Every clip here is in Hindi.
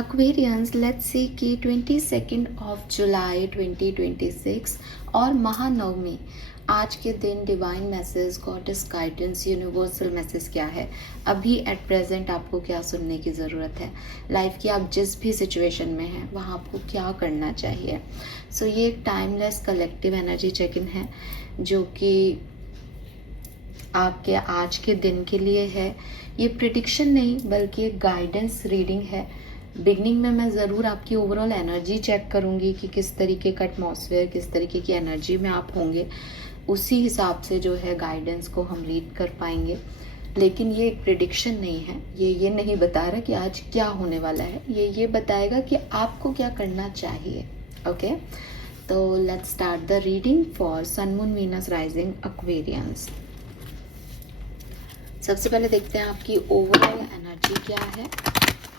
Aquarians, let's see कि 22 ऑफ जुलाई 2026 और महानवमी आज के दिन divine message, goddess guidance, universal message क्या है, अभी एट प्रेजेंट आपको क्या सुनने की ज़रूरत है, लाइफ की आप जिस भी सिचुएशन में हैं वहाँ आपको क्या करना चाहिए। सो ये एक timeless collective energy check in है जो कि आपके आज के दिन के लिए है। ये प्रिडिक्शन नहीं बल्कि एक गाइडेंस रीडिंग है। बिगनिंग में मैं ज़रूर आपकी ओवरऑल एनर्जी चेक करूँगी कि किस तरीके का एटमॉस्फेयर, किस तरीके की एनर्जी में आप होंगे, उसी हिसाब से जो है गाइडेंस को हम रीड कर पाएंगे। लेकिन ये एक प्रिडिक्शन नहीं है, ये नहीं बता रहा कि आज क्या होने वाला है, ये बताएगा कि आपको क्या करना चाहिए। ओके, तो let's start the reading for sun moon Venus rising Aquarians. सबसे पहले देखते हैं आपकी ओवरऑल एनर्जी क्या है।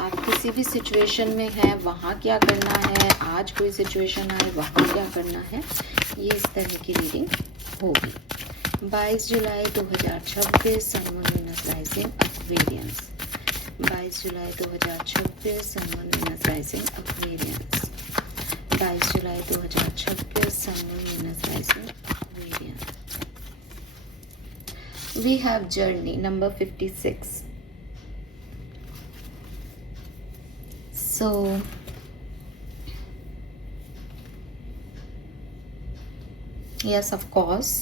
आप किसी भी सिचुएशन में हैं वहाँ क्या करना है, आज कोई सिचुएशन आए वहाँ क्या करना है, ये इस तरह की रीडिंग होगी। 22 जुलाई 2026 sun moon Venus rising Aquarians. 22 जुलाई 2026 sun moon Venus rising Aquarians. 22 जुलाई 2026 sun moon Venus rising Aquarians. We have journey number 56. So yes, of course,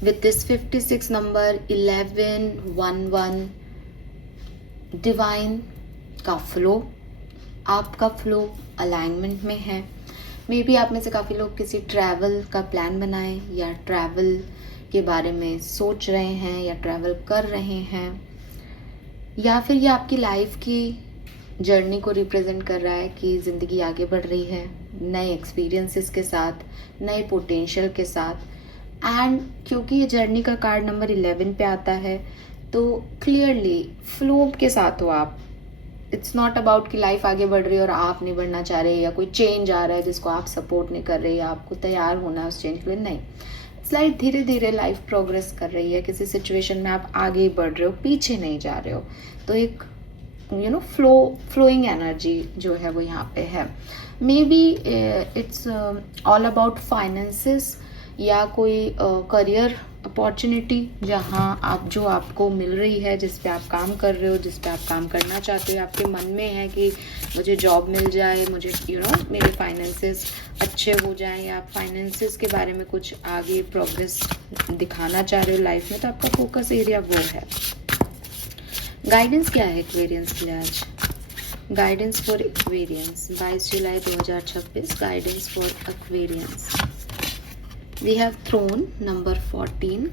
with this 56 number 11 1 divine का फ्लो, आपका फ्लो अलाइनमेंट में है। मे बी आप में से काफ़ी लोग किसी ट्रैवल का प्लान बनाएं या ट्रैवल के बारे में सोच रहे हैं या ट्रैवल कर रहे हैं, या फिर ये आपकी लाइफ की जर्नी को रिप्रेजेंट कर रहा है कि ज़िंदगी आगे बढ़ रही है नए एक्सपीरियंसेस के साथ, नए पोटेंशियल के साथ। एंड क्योंकि ये जर्नी का कार्ड नंबर 11 पे आता है तो क्लियरली फ्लो के साथ हो आप। इट्स नॉट अबाउट कि लाइफ आगे बढ़ रही है और आप नहीं बढ़ना चाह रहे, या कोई चेंज आ रहा है जिसको आप सपोर्ट नहीं कर रहे, या आपको तैयार होना है उस चेंज के लिए। नहीं, स्लाइड धीरे धीरे लाइफ प्रोग्रेस कर रही है। किसी सिचुएशन में आप आगे बढ़ रहे हो, पीछे नहीं जा रहे हो। तो एक फ्लोइंग एनर्जी जो है वो यहाँ पे है। May be it's all about finances या कोई करियर अपॉर्चुनिटी जहाँ आपको मिल रही है, जिस पे आप काम कर रहे हो, जिस पे आप काम करना चाहते हो। आपके मन में है कि मुझे जॉब मिल जाए, मुझे मेरे फाइनेंसेस अच्छे हो जाएं, या आप फाइनेंसेस के बारे में कुछ आगे प्रोग्रेस दिखाना चाह रहे हो लाइफ में, तो आपका फोकस एरिया वो है। गाइडेंस क्या है एक्वेरियंस के लिए आज? गाइडेंस फॉर एक्वेरियंस 22 जुलाई 2026, guidance for Aquarians. We have throne number 14,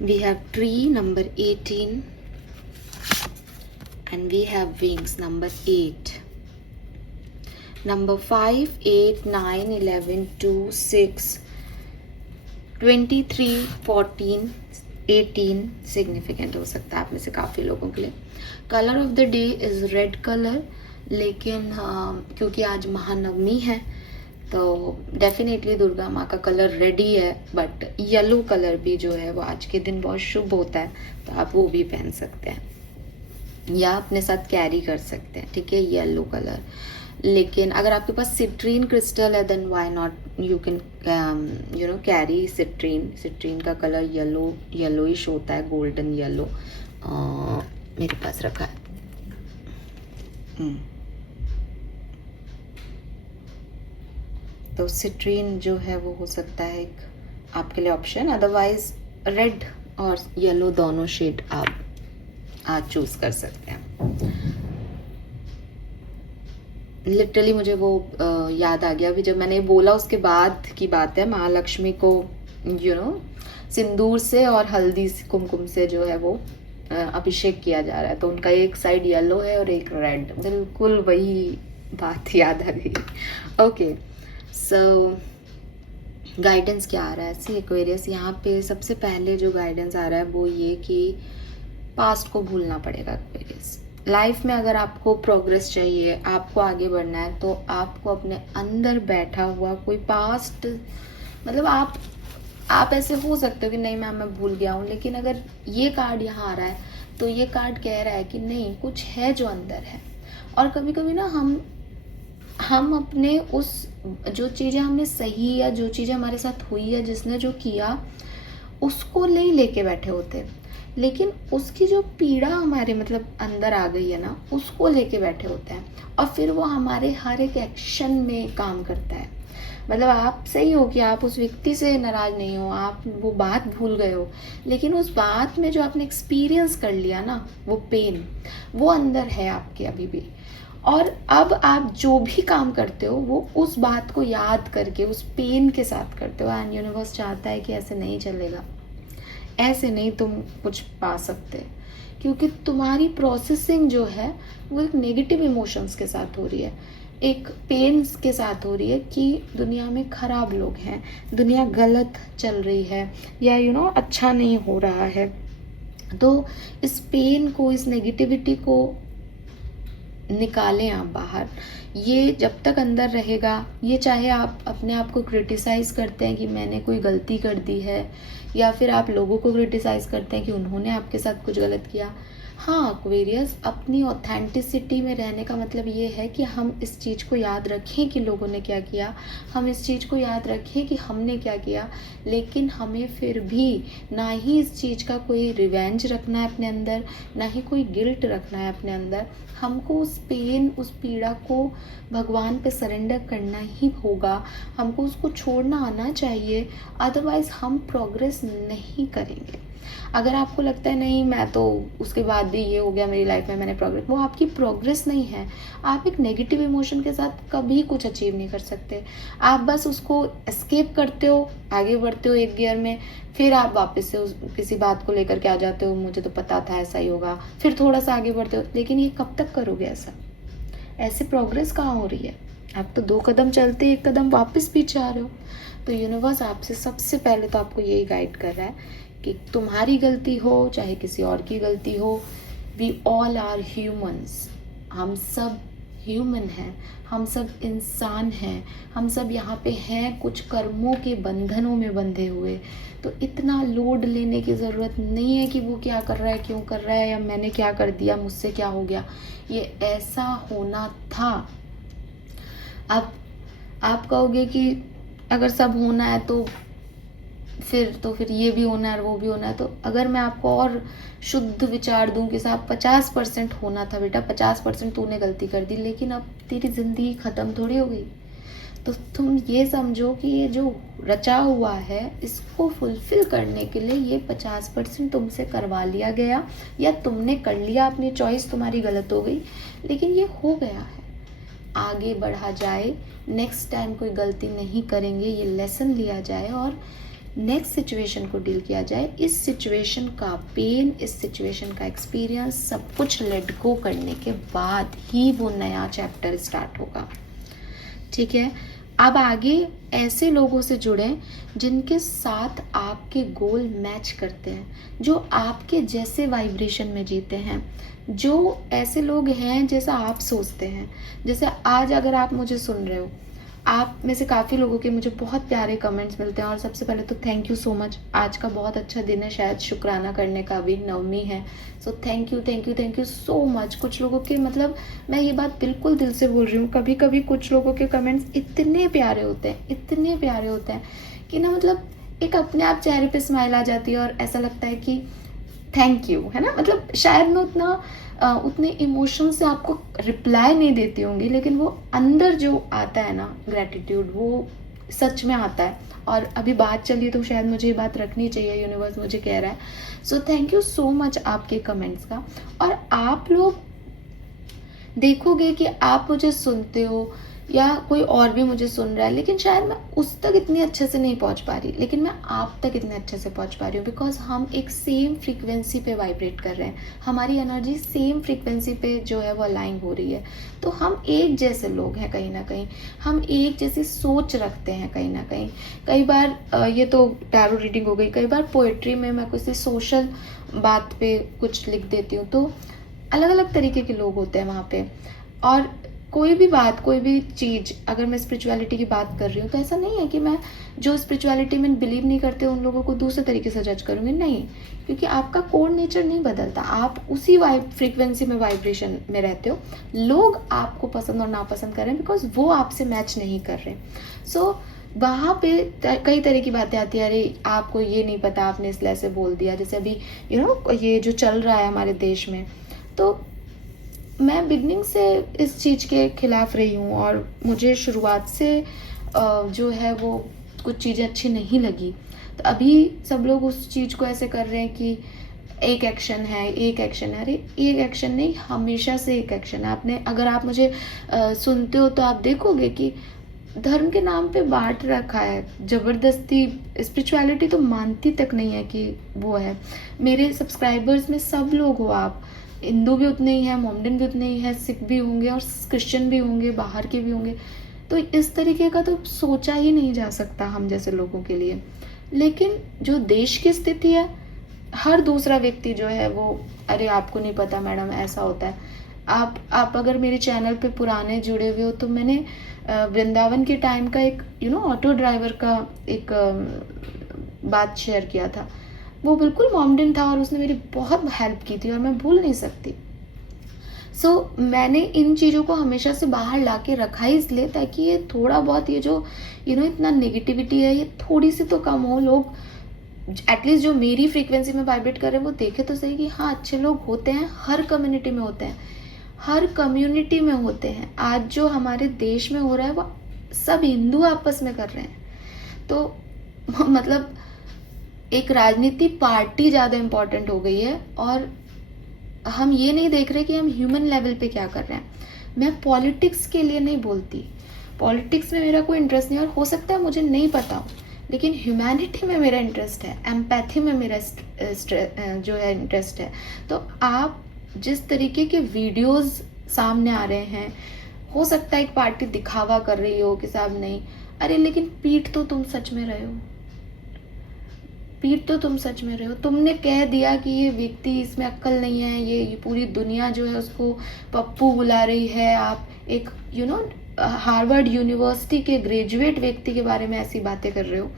we have tree number 18, and we have wings number 8. Number 5, 8, 9, 11, 2, 6, 23, 14, 18 significant हो सकता है आप में से काफ़ी लोगों के लिए। Colour of the day is red colour, लेकिन क्योंकि आज महानवमी है तो डेफिनेटली दुर्गा माँ का कलर रेड ही है, बट येलो कलर भी जो है वो आज के दिन बहुत शुभ होता है, तो आप वो भी पहन सकते हैं या अपने साथ कैरी कर सकते हैं। ठीक है, येलो कलर। लेकिन अगर आपके पास सिट्रीन क्रिस्टल है then why not, you can carry citrine का कलर येलोइश होता है, गोल्डन येलो मेरे पास रखा है। तो सिट्रीन जो है वो हो सकता है एक आपके लिए ऑप्शन। अदरवाइज रेड और येलो दोनों शेड आप आज चूज कर सकते हैं। लिटरली मुझे वो याद आ गया अभी जब मैंने बोला, उसके बाद की बात है। महालक्ष्मी को सिंदूर से और हल्दी कुमकुम से जो है वो अभिषेक किया जा रहा है, तो उनका एक साइड येलो है और एक रेड। बिल्कुल वही बात याद आ गई। ओके, सो गाइडेंस क्या आ रहा है? सी एक्वेरियस, यहाँ पे सबसे पहले जो गाइडेंस आ रहा है वो ये कि पास्ट को भूलना पड़ेगा एक्वेरियस। लाइफ में अगर आपको प्रोग्रेस चाहिए, आपको आगे बढ़ना है, तो आपको अपने अंदर बैठा हुआ कोई पास्ट, मतलब आप ऐसे हो सकते हो कि नहीं मैम मैं भूल गया हूँ, लेकिन अगर ये कार्ड यहाँ आ रहा है तो ये कार्ड कह रहा है कि नहीं, कुछ है जो अंदर है। और कभी कभी ना हम अपने उस जो चीज़ें हमने सही या जो चीज़ें हमारे साथ हुई या जिसने जो किया उसको नहीं लेके बैठे होते, लेकिन उसकी जो पीड़ा हमारे मतलब अंदर आ गई है ना उसको लेके बैठे होते हैं, और फिर वो हमारे हर एक एक्शन में काम करता है। मतलब आप सही हो कि आप उस व्यक्ति से नाराज नहीं हो, आप वो बात भूल गए हो, लेकिन उस बात में जो आपने एक्सपीरियंस कर लिया ना, वो पेन वो अंदर है आपके अभी भी। और अब आप जो भी काम करते हो वो उस बात को याद करके उस पेन के साथ करते हो, एंड यूनिवर्स चाहता है कि ऐसे नहीं चलेगा, ऐसे नहीं तुम कुछ पा सकते, क्योंकि तुम्हारी प्रोसेसिंग जो है वो एक नेगेटिव इमोशंस के साथ हो रही है, एक पेन्स के साथ हो रही है कि दुनिया में खराब लोग हैं, दुनिया गलत चल रही है, या अच्छा नहीं हो रहा है। तो इस पेन को, इस नेगेटिविटी को निकालें आप बाहर। ये जब तक अंदर रहेगा, ये चाहे आप अपने आप को क्रिटिसाइज करते हैं कि मैंने कोई गलती कर दी है, या फिर आप लोगों को क्रिटिसाइज करते हैं कि उन्होंने आपके साथ कुछ गलत किया। हाँ एक्वेरियस, अपनी ऑथेंटिसिटी में रहने का मतलब ये है कि हम इस चीज़ को याद रखें कि लोगों ने क्या किया, हम इस चीज़ को याद रखें कि हमने क्या किया, लेकिन हमें फिर भी ना ही इस चीज़ का कोई रिवेंज रखना है अपने अंदर, ना ही कोई गिल्ट रखना है अपने अंदर। हमको उस पेन, उस पीड़ा को भगवान पे सरेंडर करना ही होगा, हमको उसको छोड़ना आना चाहिए, अदरवाइज हम प्रोग्रेस नहीं करेंगे। अगर आपको लगता है नहीं मैं तो उसके बाद भी ये हो गया मेरी लाइफ में, मैंने प्रोग्रेस, वो आपकी प्रोग्रेस नहीं है। आप एक नेगेटिव इमोशन के साथ कभी कुछ अचीव नहीं कर सकते। आप बस उसको एस्केप करते हो, आगे बढ़ते हो एक गियर में, फिर आप वापस से किसी बात को लेकर के आ जाते हो, मुझे तो पता था ऐसा ही होगा, फिर थोड़ा सा आगे बढ़ते हो, लेकिन ये कब तक करोगे ऐसा? ऐसे प्रोग्रेस कहाँ हो रही है? आप तो 2 कदम चलते 1 कदम वापस पीछे आ रहे हो। तो यूनिवर्स आपसे सबसे पहले तो आपको यही गाइड कर रहा है कि तुम्हारी गलती हो चाहे किसी और की गलती हो, वी ऑल आर ह्यूमंस, हम सब ह्यूमन हैं, हम सब इंसान हैं, हम सब यहाँ पे हैं कुछ कर्मों के बंधनों में बंधे हुए। तो इतना लोड लेने की ज़रूरत नहीं है कि वो क्या कर रहा है, क्यों कर रहा है, या मैंने क्या कर दिया, मुझसे क्या हो गया। ये ऐसा होना था। अब आप कहोगे कि अगर सब होना है तो फिर ये भी होना है और वो भी होना है। तो अगर मैं आपको और शुद्ध विचार दूं कि साहब 50% होना था बेटा, 50% तूने गलती कर दी, लेकिन अब तेरी जिंदगी खत्म थोड़ी हो गई। तो तुम ये समझो कि ये जो रचा हुआ है इसको फुलफिल करने के लिए ये 50% तुमसे करवा लिया गया, या तुमने कर लिया, अपनी चॉइस तुम्हारी गलत हो गई, लेकिन ये हो गया है। आगे बढ़ा जाए, नेक्स्ट टाइम कोई गलती नहीं करेंगे, ये लेसन लिया जाए और नेक्स्ट सिचुएशन को डील किया जाए। इस सिचुएशन का पेन, इस सिचुएशन का एक्सपीरियंस सब कुछ लेट गो करने के बाद ही वो नया चैप्टर स्टार्ट होगा। ठीक है, अब आगे ऐसे लोगों से जुड़ें जिनके साथ आपके गोल मैच करते हैं, जो आपके जैसे वाइब्रेशन में जीते हैं, जो ऐसे लोग हैं जैसा आप सोचते हैं। जैसे आज अगर आप मुझे सुन रहे हो, आप में से काफ़ी लोगों के मुझे बहुत प्यारे कमेंट्स मिलते हैं, और सबसे पहले तो थैंक यू सो मच। आज का बहुत अच्छा दिन है, शायद शुक्राना करने का, भी नवमी है। So thank you so much. कुछ लोगों के मतलब मैं ये बात बिल्कुल दिल से बोल रही हूँ, कभी कभी कुछ लोगों के कमेंट्स इतने प्यारे होते हैं, इतने प्यारे होते हैं कि ना मतलब एक अपने आप चेहरे पे स्माइल आ जाती है, और ऐसा लगता है कि थैंक यू, है ना। मतलब शायद मैं उतने इमोशन से आपको रिप्लाई नहीं देती होंगी, लेकिन वो अंदर जो आता है ना ग्रैटिट्यूड, वो सच में आता है। और अभी बात चली तो शायद मुझे ये बात रखनी चाहिए, यूनिवर्स मुझे कह रहा है। So thank you so much आपके कमेंट्स का। और आप लोग देखोगे कि आप मुझे सुनते हो या कोई और भी मुझे सुन रहा है, लेकिन शायद मैं उस तक इतनी अच्छे से नहीं पहुंच पा रही, लेकिन मैं आप तक इतने अच्छे से पहुंच पा रही हूँ, बिकॉज हम एक सेम फ्रीक्वेंसी पे वाइब्रेट कर रहे हैं, हमारी एनर्जी सेम फ्रीक्वेंसी पे जो है वो अलाइन हो रही है। तो हम एक जैसे लोग हैं कहीं ना कहीं, हम एक जैसी सोच रखते हैं कहीं ना कहीं। कई बार ये तो टैरो रीडिंग हो गई, कई बार पोएट्री में मैं किसी सोशल बात पे कुछ लिख देती हूँ, तो अलग अलग तरीके के लोग होते हैं वहाँ पे। और कोई भी बात, कोई भी चीज़, अगर मैं स्पिरिचुअलिटी की बात कर रही हूँ तो ऐसा नहीं है कि मैं जो स्पिरिचुअलिटी में बिलीव नहीं करते उन लोगों को दूसरे तरीके से जज करूँगी, नहीं। क्योंकि आपका कोर नेचर नहीं बदलता, आप उसी फ्रीक्वेंसी में, वाइब्रेशन में रहते हो। लोग आपको पसंद और नापसंद कर रहे हैं बिकॉज वो आपसे मैच नहीं कर रहे। सो वहाँ पे कई तरह की बातें आती है, अरे आपको ये नहीं पता, आपने इसलिए ऐसे बोल दिया। जैसे अभी ये जो चल रहा है हमारे देश में, तो मैं बिगनिंग से इस चीज़ के खिलाफ रही हूँ और मुझे शुरुआत से जो है वो कुछ चीज़ें अच्छी नहीं लगी। तो अभी सब लोग उस चीज़ को ऐसे कर रहे हैं कि एक एक्शन है, एक एक्शन है। अरे एक एक्शन नहीं, हमेशा से एक एक्शन है। आपने, अगर आप मुझे सुनते हो तो आप देखोगे कि धर्म के नाम पे बांट रखा है ज़बरदस्ती। स्पिरिचुअलिटी तो मानती तक नहीं है कि वो है। मेरे सब्सक्राइबर्स में सब लोग हो आप, हिंदू भी उतने ही हैं, मोमडन भी उतने ही हैं, सिख भी होंगे और क्रिश्चियन भी होंगे, बाहर के भी होंगे। तो इस तरीके का तो सोचा ही नहीं जा सकता हम जैसे लोगों के लिए। लेकिन जो देश की स्थिति है, हर दूसरा व्यक्ति जो है वो, अरे आपको नहीं पता मैडम, ऐसा होता है। आप अगर मेरे चैनल पे पुराने जुड़े हुए हो तो मैंने वृंदावन के टाइम का एक ऑटो ड्राइवर का एक बात शेयर किया था। वो बिल्कुल मोमडन था और उसने मेरी बहुत हेल्प की थी और मैं भूल नहीं सकती। मैंने इन चीज़ों को हमेशा से बाहर ला के रखा ही इसलिए, ताकि ये थोड़ा बहुत, ये जो इतना नेगेटिविटी है, ये थोड़ी सी तो कम हो। लोग एटलीस्ट जो मेरी फ्रीक्वेंसी में वाइब्रेट कर रहे हैं वो देखे तो सही कि हाँ, अच्छे लोग होते हैं, हर कम्युनिटी में होते हैं, हर कम्युनिटी में होते हैं। आज जो हमारे देश में हो रहा है वो सब हिंदू आपस में कर रहे हैं। तो मतलब एक राजनीति पार्टी ज़्यादा इम्पोर्टेंट हो गई है और हम ये नहीं देख रहे कि हम ह्यूमन लेवल पे क्या कर रहे हैं। मैं पॉलिटिक्स के लिए नहीं बोलती, पॉलिटिक्स में मेरा कोई इंटरेस्ट नहीं, और हो सकता है मुझे नहीं पता हो, लेकिन ह्यूमैनिटी में मेरा इंटरेस्ट है, एम्पैथी में मेरा जो है इंटरेस्ट है। तो आप जिस तरीके के वीडियोस सामने आ रहे हैं, हो सकता है एक पार्टी दिखावा कर रही हो कि साहब नहीं, अरे लेकिन पीठ तो तुम सच में रहे हो, पीठ तो तुम सच में रहे हो। तुमने कह दिया कि ये व्यक्ति, इसमें अक्ल नहीं है, ये पूरी दुनिया जो है उसको पप्पू बुला रही है। आप एक हार्वर्ड यूनिवर्सिटी के ग्रेजुएट व्यक्ति के बारे में ऐसी बातें कर रहे हो।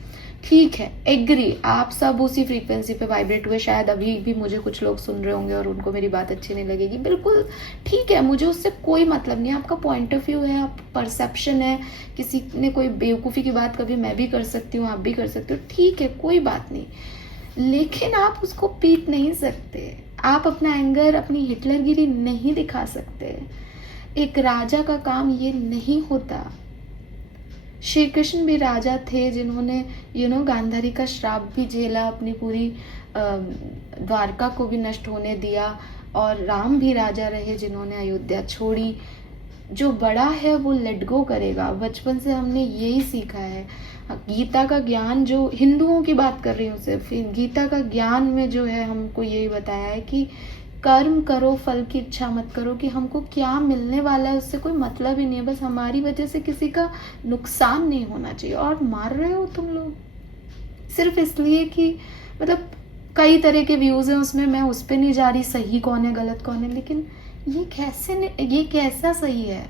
ठीक है, एग्री, आप सब उसी फ्रीक्वेंसी पे वाइब्रेट हुए। शायद अभी भी मुझे कुछ लोग सुन रहे होंगे और उनको मेरी बात अच्छी नहीं लगेगी, बिल्कुल ठीक है, मुझे उससे कोई मतलब नहीं। आपका पॉइंट ऑफ व्यू है, आप परसेप्शन है, किसी ने कोई बेवकूफ़ी की बात कभी मैं भी कर सकती हूँ, आप भी कर सकते हो, ठीक है, कोई बात नहीं। लेकिन आप उसको पीट नहीं सकते, आप अपना एंगर, अपनी हिटलरगिरी नहीं दिखा सकते। एक राजा का काम ये नहीं होता। श्री कृष्ण भी राजा थे जिन्होंने गांधारी का श्राप भी झेला, अपनी पूरी द्वारका को भी नष्ट होने दिया, और राम भी राजा रहे जिन्होंने अयोध्या छोड़ी। जो बड़ा है वो लेट गो करेगा। बचपन से हमने यही सीखा है। गीता का ज्ञान, जो हिंदुओं की बात कर रही हूँ सिर्फ, गीता का ज्ञान में जो है हमको यही बताया है कि कर्म करो, फल की इच्छा मत करो, कि हमको क्या मिलने वाला है उससे कोई मतलब ही नहीं है। बस हमारी वजह से किसी का नुकसान नहीं होना चाहिए। और मार रहे हो तुम लोग सिर्फ इसलिए कि मतलब कई तरह के व्यूज़ हैं उसमें, मैं उस पर नहीं जा रही सही कौन है गलत कौन है, लेकिन ये कैसा सही है?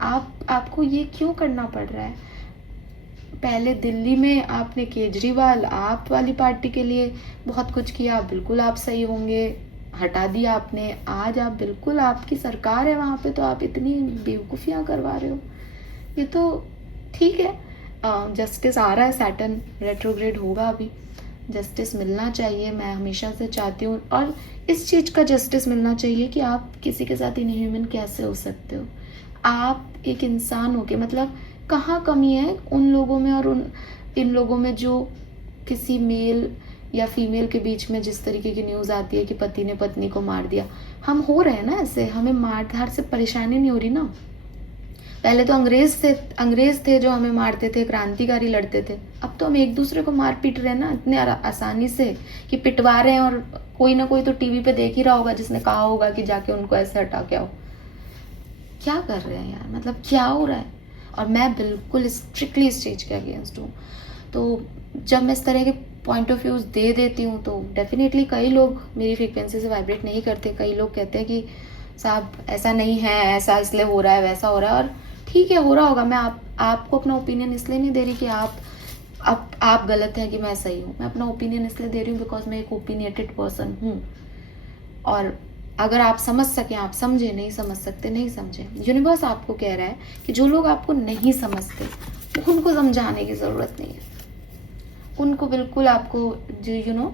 आपको ये क्यों करना पड़ रहा है? पहले दिल्ली में आपने केजरीवाल, आप वाली पार्टी के लिए बहुत कुछ किया, बिल्कुल आप सही होंगे, हटा दिया आपने। आज आप बिल्कुल, आपकी सरकार है वहाँ पे, तो आप इतनी बेवकूफ़ियाँ करवा रहे हो। ये तो ठीक है, जस्टिस आ रहा है, सैटर्न रेट्रोग्रेड होगा अभी, जस्टिस मिलना चाहिए, मैं हमेशा से चाहती हूँ। और इस चीज़ का जस्टिस मिलना चाहिए कि आप किसी के साथ इनह्यूमन कैसे हो सकते हो। आप एक इंसान हो के, मतलब कहाँ कमी है उन लोगों में और इन लोगों में जो किसी मेल या फीमेल के बीच में जिस तरीके की न्यूज़ आती है कि पति ने पत्नी को मार दिया। हम हो रहे हैं ना ऐसे, हमें मार धार से परेशानी नहीं हो रही ना। पहले तो अंग्रेज थे जो हमें मारते थे, क्रांतिकारी लड़ते थे। अब तो हम एक दूसरे को मार पीट रहे हैं ना इतने आसानी से कि पिटवा रहे हैं, और कोई ना कोई तो टीवी पे देख ही रहा होगा जिसने कहा होगा कि जाके उनको ऐसे हटा के आओ। क्या कर रहे हैं यार, मतलब क्या हो रहा है? और मैं बिल्कुल स्ट्रिक्टली इस चीज़ के अगेंस्ट हूँ। तो जब मैं इस तरह के पॉइंट ऑफ व्यूज़ दे देती हूँ तो डेफिनेटली कई लोग मेरी फ्रीक्वेंसी से वाइब्रेट नहीं करते। कई लोग कहते हैं कि साहब ऐसा नहीं है, ऐसा इसलिए हो रहा है, वैसा हो रहा है, और ठीक है हो रहा होगा। मैं आपको अपना ओपिनियन इसलिए नहीं दे रही कि आप गलत हैं कि मैं सही हूँ। मैं अपना ओपिनियन इसलिए दे रही हूँ बिकॉज मैं एक ओपिनियटेड पर्सन हूँ, और अगर आप समझ सकें आप समझे, नहीं समझ सकते नहीं समझे। यूनिवर्स आपको कह रहा है कि जो लोग आपको नहीं समझते उनको समझाने की ज़रूरत नहीं है, उनको बिल्कुल आपको जो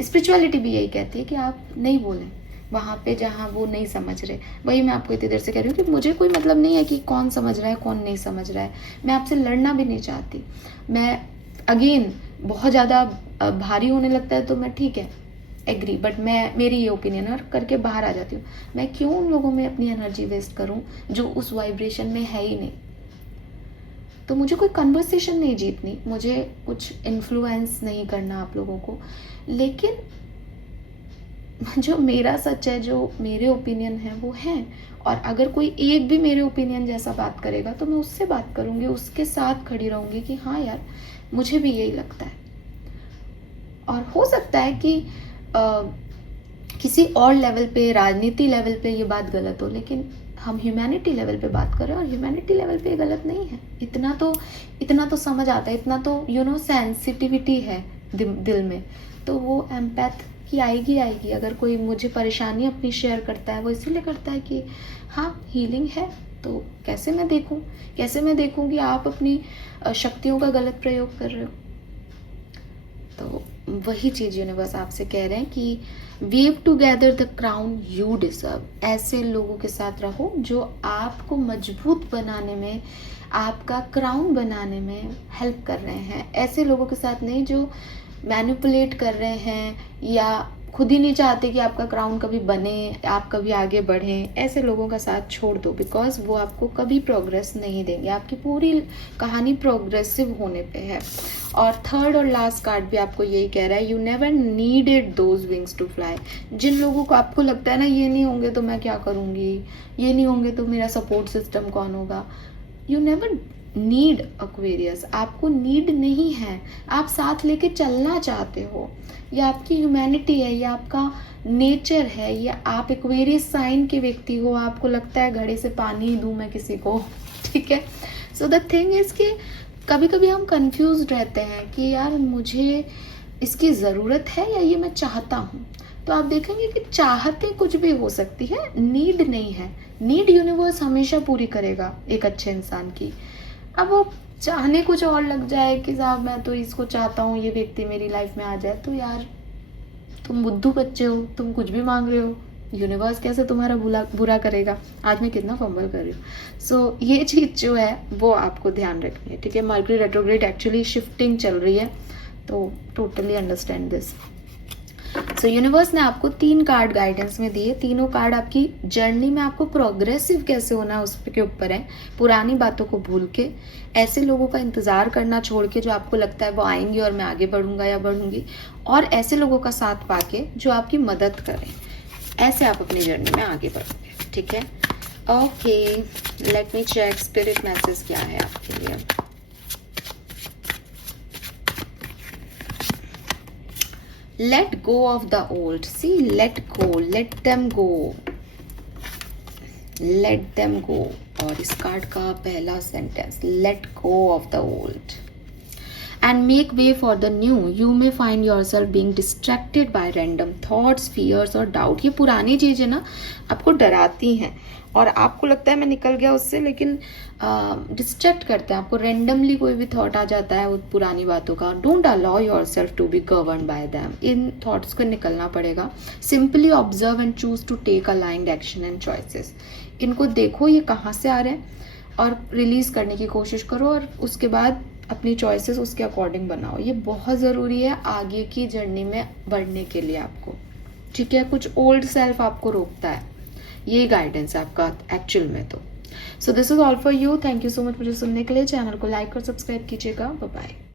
स्पिरिचुअलिटी भी यही कहती है कि आप नहीं बोलें वहाँ पे जहाँ वो नहीं समझ रहे। वही मैं आपको इतनी देर से कह रही हूँ कि मुझे कोई मतलब नहीं है कि कौन समझ रहा है कौन नहीं समझ रहा है। मैं आपसे लड़ना भी नहीं चाहती। मैं अगेन बहुत ज़्यादा भारी होने लगता है तो मैं ठीक है एग्री, बट मैं मेरी ये ओपिनियन और करके बाहर आ जाती हूँ। मैं क्यों उन लोगों में अपनी एनर्जी वेस्ट करूँ जो उस वाइब्रेशन में है ही नहीं। तो मुझे कोई कन्वर्सेशन नहीं जीतनी, मुझे कुछ इन्फ्लुएंस नहीं करना आप लोगों को, लेकिन जो मेरा सच है, जो मेरे ओपिनियन है वो है। और अगर कोई एक भी मेरे ओपिनियन जैसा बात करेगा तो मैं उससे बात करूँगी, उसके साथ खड़ी रहूँगी कि हाँ यार मुझे भी यही लगता है। और हो सकता है कि किसी और लेवल पे, राजनीति लेवल पे ये बात गलत हो, लेकिन हम ह्यूमैनिटी लेवल पे बात करें और ह्यूमैनिटी लेवल पे ये गलत नहीं है। इतना तो समझ आता है, इतना तो सेंसिटिविटी है दिल में, तो वो एम्पैथ की आएगी। अगर कोई मुझे परेशानी अपनी शेयर करता है वो इसीलिए करता है कि हाँ हीलिंग है, तो कैसे मैं देखूं कि आप अपनी शक्तियों का गलत प्रयोग कर रहे हो। तो वही चीज़ यूनिवर्स आपसे कह रहे हैं कि weave together the crown you deserve. ऐसे लोगों के साथ रहो जो आपको मजबूत बनाने में, आपका क्राउन बनाने में हेल्प कर रहे हैं। ऐसे लोगों के साथ नहीं जो मैनिपुलेट कर रहे हैं या खुद ही नहीं चाहते कि आपका क्राउन कभी बने, आप कभी आगे बढ़ें। ऐसे लोगों का साथ छोड़ दो, बिकॉज वो आपको कभी प्रोग्रेस नहीं देंगे। आपकी पूरी कहानी प्रोग्रेसिव होने पे है। और थर्ड और लास्ट कार्ड भी आपको यही कह रहा है, you never needed those wings to fly. जिन लोगों को आपको लगता है ना ये नहीं होंगे तो मैं क्या करूँगी, ये नहीं होंगे तो मेरा सपोर्ट सिस्टम कौन होगा, यू नेवर नीड एक्वेरियस। आपको नीड नहीं है, आप साथ लेके चलना चाहते हो। या आपकी ह्यूमैनिटी है, या आपका नेचर है, या आप एक्वेरियस साइन के व्यक्ति हो। आपको लगता है घड़े से पानी दूं मैं किसी को, ठीक है। सो द थिंग इज कि कभी कभी हम कंफ्यूज रहते हैं कि यार मुझे इसकी ज़रूरत है या ये मैं चाहता हूँ। तो आप देखेंगे कि चाहते कुछ भी हो सकती है, नीड नहीं है। नीड यूनिवर्स हमेशा पूरी करेगा एक अच्छे इंसान की। अब वो चाहने कुछ और लग जाए कि साहब मैं तो इसको चाहता हूँ ये व्यक्ति मेरी लाइफ में आ जाए, तो यार तुम बुद्धू बच्चे हो, तुम कुछ भी मांग रहे हो, यूनिवर्स कैसे तुम्हारा बुरा करेगा। आज मैं कितना फंबल कर रही हूँ। सो ये चीज़ जो है वो आपको ध्यान रखनी है, ठीक है। मर्करी रेट्रोग्रेड एक्चुअली शिफ्टिंग चल रही है, तो totally understand this. So universe ने आपको 3 कार्ड गाइडेंस में दिए। तीनों कार्ड आपकी जर्नी में आपको प्रोग्रेसिव कैसे होना है उस के ऊपर है। पुरानी बातों को भूल के, ऐसे लोगों का इंतजार करना छोड़ के जो आपको लगता है वो आएंगे और मैं आगे बढ़ूंगा या बढ़ूंगी, और ऐसे लोगों का साथ पाके जो आपकी मदद करें, ऐसे आप अपनी जर्नी में आगे बढ़ोगे, ठीक है। Okay, let me check spirit message क्या है आपके लिए। Let go of the old. See, let go, let them go, let them go. और इस कार्ड का पहला sentence, let go of the old and make way for the new. You may find yourself being distracted by random thoughts, fears और doubt. ये पुरानी चीज़ें ना आपको डराती हैं और आपको लगता है मैं निकल गया उससे, लेकिन डिस्ट्रैक्ट करते हैं आपको। रेंडमली कोई भी थॉट आ जाता है वो पुरानी बातों का। Don't allow yourself to be govern by them. इन थॉट्स को निकलना पड़ेगा। Simply observe and choose to take aligned action and choices. इनको देखो ये कहाँ से आ रहे हैं और रिलीज करने की कोशिश करो, और उसके बाद अपनी चॉइसेस उसके अकॉर्डिंग बनाओ। ये बहुत ज़रूरी है आगे की जर्नी में बढ़ने के लिए आपको, ठीक है। कुछ ओल्ड सेल्फ आपको रोकता है, ये गाइडेंस है आपका एक्चुअल में। तो so this is all for you. Thank you so much मुझे सुनने के लिए। चैनल को लाइक और सब्सक्राइब कीजिएगा। Bye bye.